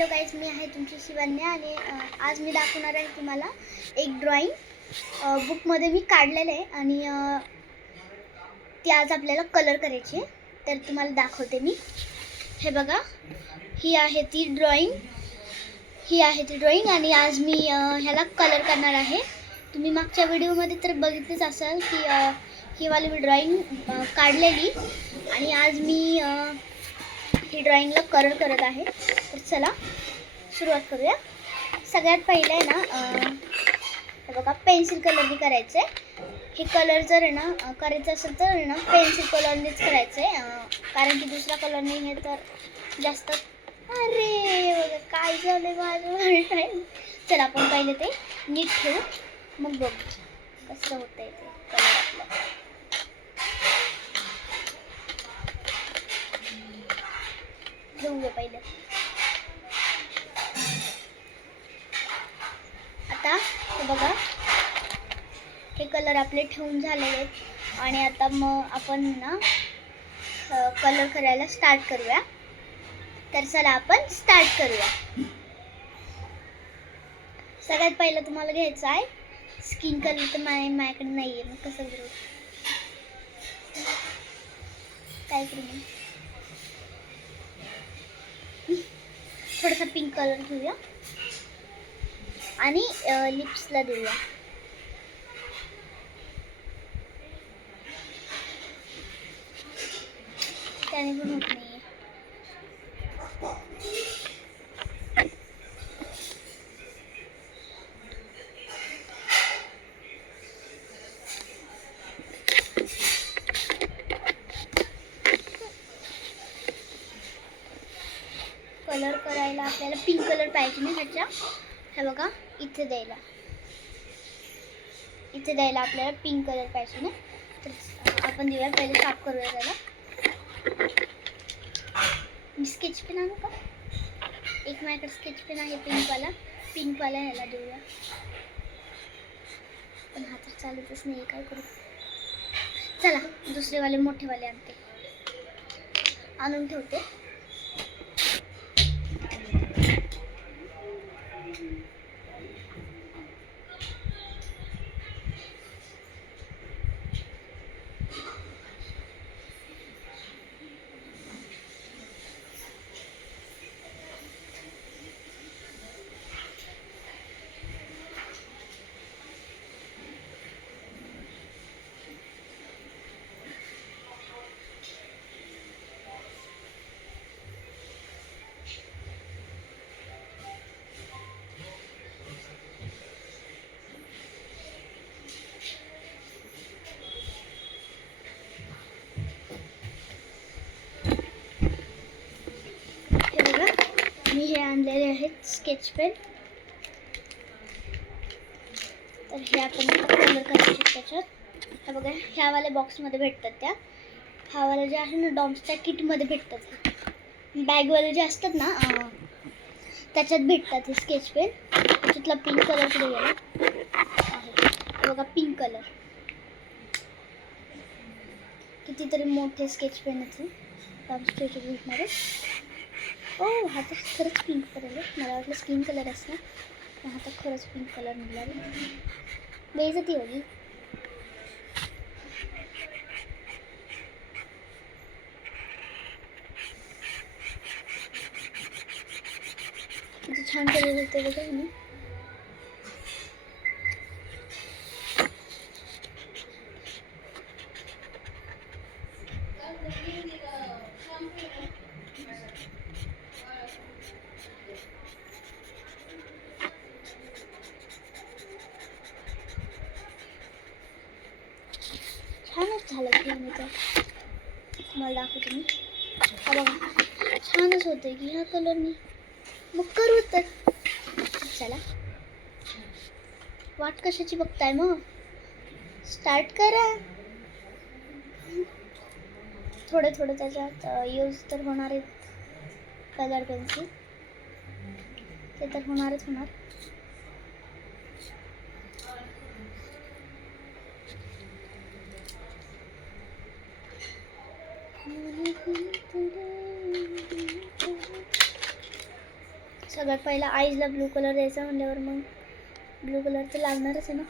Hello guys, मी आहे तुमची शिवन्या आणि आज मी दाखवणार आहे तुम्हाला एक ड्रॉइंग बुकमध्ये मी काढलेलं आहे आणि ती आज आपल्याला कलर करायची आहे. तर तुम्हाला दाखवते मी. हे बघा, ही आहे ती ड्रॉइंग आणि आज मी ह्याला कलर करणार आहे. तुम्ही मागच्या व्हिडिओमध्ये तर बघितलेच असाल की ही वाली मी ड्रॉइंग काढलेली आणि आज मी ही ड्रॉइंगला कलर करत आहे. तर चला सुरुवात करूया. सगळ्यात पहिले आहे ना, हे बघा, पेन्सिल कलरनी करायचं आहे. हे कलर जर आहे ना करायचं असेल तर आहे ना पेन्सिल कलरनीच करायचं आहे, कारण की दुसरा कलरनी हे तर जास्त. अरे बघा काय झालं माझं टाईम. चला आपण पहिले ते नीट ठेवू, मग बघू कसं होतं आहे ते कलर आपलं. ठेवूया पहिले. आता हे बघा, हे कलर आपले ठेवून झालेले आहेत आणि आता मग आपण ना कलर करायला स्टार्ट करूया. तर चला आपण स्टार्ट करूया. सगळ्यात पहिलं तुम्हाला घ्यायचं आहे स्किन कलर. तर माझ्याकडे नाही आहे, मग कसं करू, काय करू मी. थोडासा पिंक कलर घेऊया आणि लिप्सला देऊया. त्याने पण होत नाही आहे. कलर करायला आपल्याला पिंक कलर पाहिजे ना ह्याच्या. हे बघा, इथे द्यायला आपल्याला पिंक कलर पाहिजे ना. तर आपण देऊया. पहिले साफ करूया त्याला. मी स्केच पेन आणू का? एक माझ्याकडे स्केच पेन आहे पिंकवाला ह्याला देऊया. पण हातात चालतच नाही, काय करू. चला दुसरेवाले मोठेवाले आणून ठेवते. मी हे आणलेले आहेत स्केच पेन. तर हे आपण कलर करायचे त्याच्यात. हे बघा, ह्यावाल्या बॉक्समध्ये भेटतात त्या. ह्यावाला जे आहे ना डॉम्सच्या किटमध्ये भेटतात. बॅगवाले जे असतात ना त्याच्यात भेटतात हे स्केच पेन. त्याच्यातला पिंक कलर पुढे गेला आहे. हे बघा, पिंक कलर. कितीतरी मोठे स्केच पेन आहेत डॉम्सच्या याच्यात भेटणारे. ओ, हा तर खरंच पिंक कलर आहे. मला वाटलं स्किन कलर असणार, पण हा तर खरंच पिंक कलर निघाला. बेइज्जती होगी. किती छान कलर होते बघा मी. छानच झालं की मी तर तुम्हाला दाखवते मी. हा बघा, छानच होतं की ह्या कलरनी. मग करू तर. चला, वाट कशाची बघताय, मग स्टार्ट करा. थोडं त्याच्यात यूज तर होणार आहेत कलर पेन्सिल. ते तर होणारच होणार. सगळ्यात पहिला आईजला ब्लू कलर द्यायचा म्हणल्यावर मग ब्लू कलर तर लागणारच आहे ना.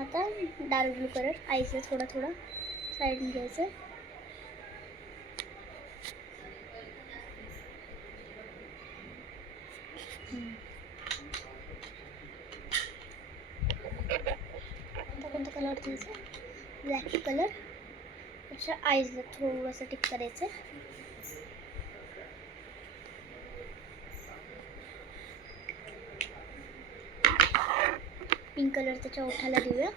आता डार्क ब्लू कलर आईजला थोडा थोडा साईडने घ्यायचं. कोणता कलर द्यायचा? Black colour. त्याच्या आईजला थोडंसं टिक करायचं. पिंक कलर त्याच्या ओठाला देऊया.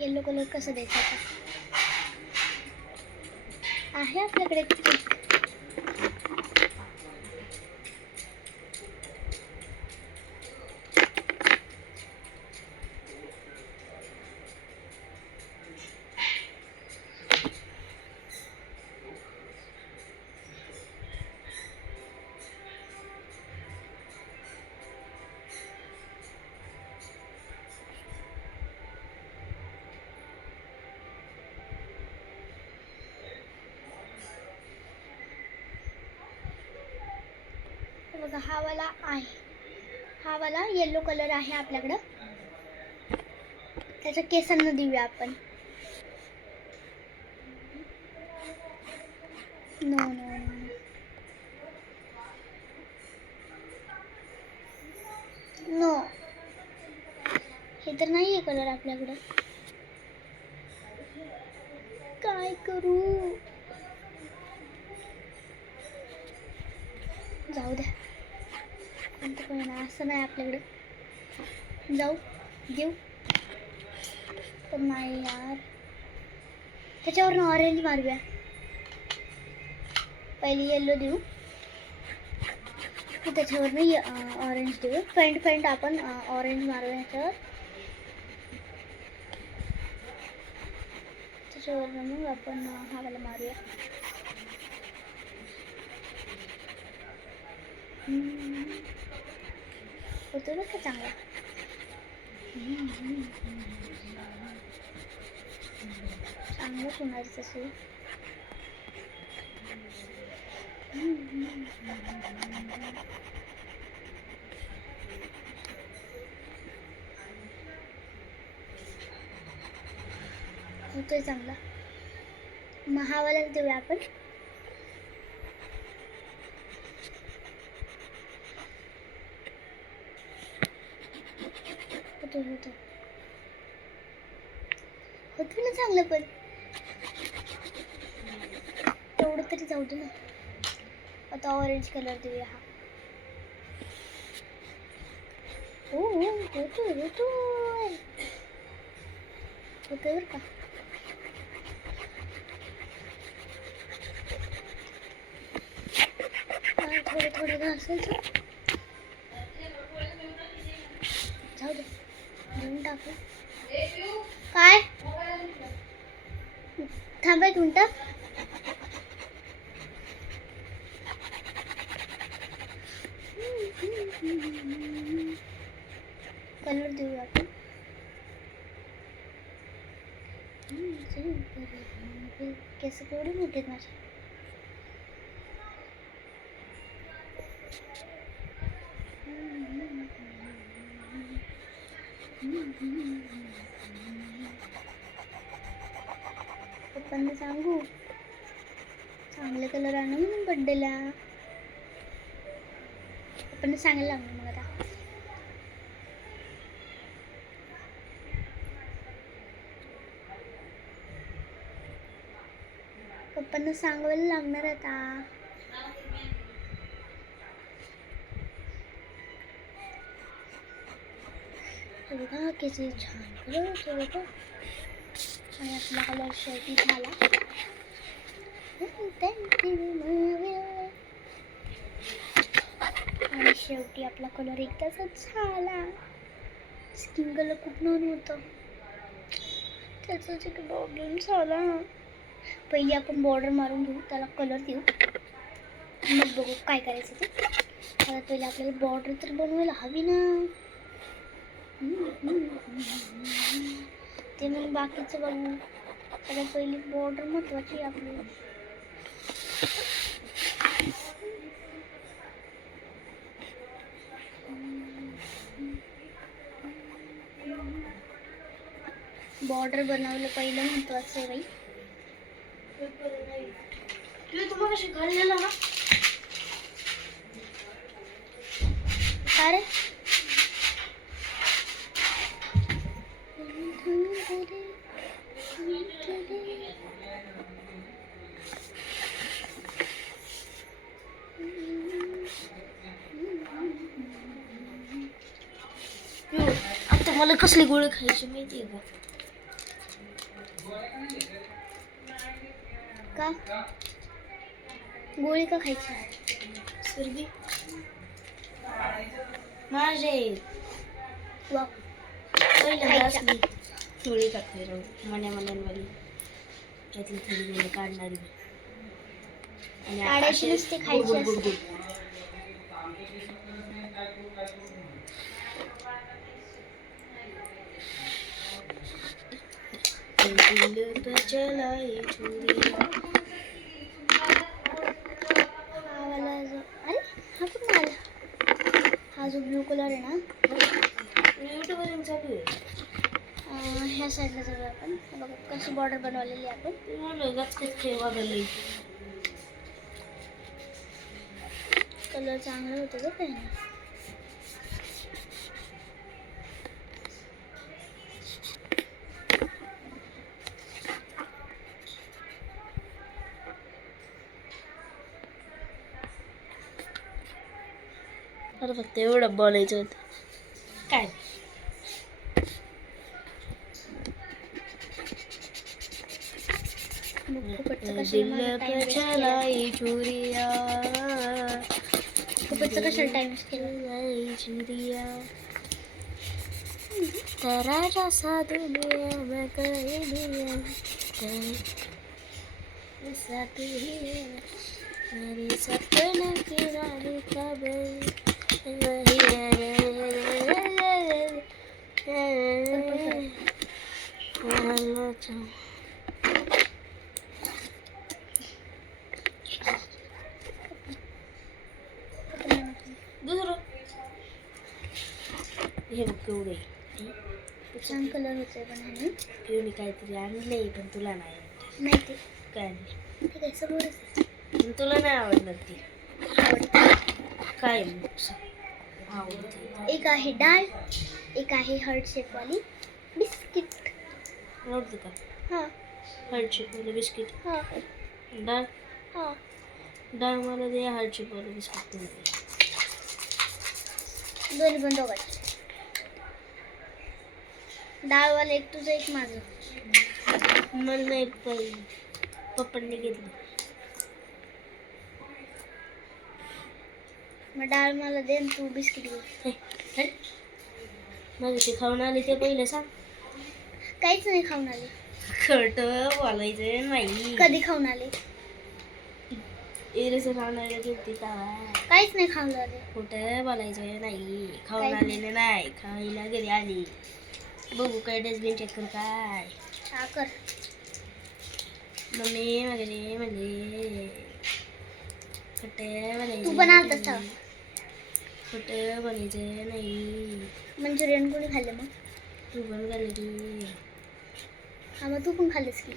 येलो कलर कसा द्यायचा आहे आपल्याकडे? बघा हा वाला आहे, हा वाला येलो कलर आहे आपल्याकडं. त्याच्या केसांना देऊया आपण. नो नो नो, हे तर नाही आहे कलर आपल्याकडं. काय करू? जाऊ द्या, कोणतं पण ना, असं नाही आपल्याकडे. जाऊ देऊ पण नाही यार. त्याच्यावरनं ऑरेंज मारूया. पहिले येलो देऊ, त्याच्यावरनं ऑरेंज देऊ. फ्रंट आपण ऑरेंज मारूया याच्यावर. त्याच्यावरनं मग आपण हा वाला मारूया. होतो ना का चांगला? चांगलं होणारच असेल. होतोय चांगला. मग हा वाला देऊया आपण. होतो ना चांगलं, पण तेवढं तरी जाऊ दे ना. आता ऑरेंज कलर देऊया. हा होतोय बरं का. थोडं घासायचं. जाऊ दे, घेऊन टाकू. काय थांबा एक मिनिट. कलर देऊया आपण. केस केवढे मोठे आहेत माझे. पप्पांना सांगू कलर आणू म्हणून बड्डेला आपण सांगायला लागलो मग आता. पप्पांना सांगायला लागणार आता. बघा किती छान कलर होतो बघा. आणि आपला कलर शेवटी झाला. आणि शेवटी आपला कलर एकदाच झाला. स्किन कलर खूप नवीन होतं, त्याचाच एक प्रॉब्लेम झाला. पहिली आपण बॉर्डर मारून घेऊ, त्याला कलर देऊ, मग बघू काय करायचं ते. आता पहिले आपल्याला बॉर्डर तर बनवायला हवी ना, ते मग बाकीचं बघू. आता पहिली बॉर्डर महत्वाची आपली. बॉर्डर बनवलं पहिलं महत्वाचं आहे बाई. तुम्हाला शिकवलेलं ना काय रे? आता मला कसली गोळी खायची माहिती आहे का? गोळी का खायची? सर्दी माझे वा खायची गोळी खाते मण्यांवाली, त्यातली थोडी गोळी काढणारी आणि काढायची नसते, खायची असते. हा जो ब्लू कलर आहे ना, युट्यूबवरून चालू आहे. ह्या साईडला जाऊ आपण. बघा कशी बॉर्डर बनवलेली आपण. कलर चांगलं होतं का काही. अरे फक्त एवढं बोलायचं होतं काय. खूपच कशाला टाइम केला चुरिया तेरा जैसा दुनिया में कहीं नहीं है, ऐसा तू ही है मेरे सपने की रानी कब वही दुसरं हे केवढे छान कलर होते. पण ह्याने पिवणी काहीतरी आणलंय पण तुला नाही माहिती काय आणलं. ठीक आहे समोरच पण तुला नाही आवडणार ती. काय आवडते? एक आहे डाळ, एक आहे हार्ट शेपवाली बिस्किट. आवडतं का? हां हार्ट शेपवालं बिस्किट. हां डाळ हां डाळ मला दे, हार्ट शेपवालं बिस्किट तुम्ही दे. दोन्ही पण दोघांचे. डाळवाला एक तुझं एक माझं. मला नाही पाहिजे, पप्पांनी घेतलं. मग डाळ मला दे आणि तू बिस्किट घे. माझं ते खाऊन आले ते पहिलं सांग. काहीच नाही खाऊन आले. खोटं बोलायचं नाही. कधी खाऊन आले? एरेचं आणायला गेलती तेव्हा. काहीच नाही खाऊन आले. खोटं बोलायचं नाही. खाऊन आलेलं नाही, खायला घरी आली. बघू काय डस्टबिन चेक करू काय. हा कर. मम्मी वगैरे म्हणजे खोटं बोलायचं. तू पण आलतास तेव्हा. खोटं बोलायचं नाही. मंचुरियन कोणी खाल्लं मग? तू पण खाल्ली. हा मग तू पण खाल्लंस की.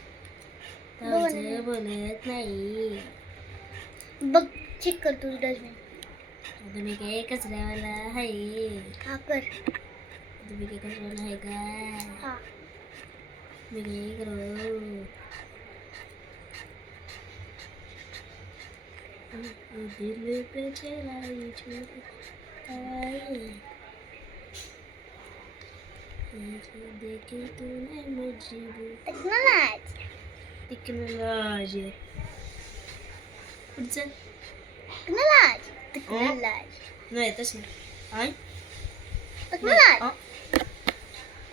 बोलत नाही. बघ चेक कर तुझं डस्टबिन. तुम्ही काय कचऱ्यावाला आहे? हा कर. तुम्ही काय कचऱ्यावाला आहे का? हा. मी काय करू? दिल पे चलाई छुरी देखी तूने मुझे टेक्नॉलॉजी. टेक्नॉलॉजी पुढचं टेक्नॉलॉजी. टेक्नॉलॉजी. नाही तसं आहे टेक्नॉलॉजी.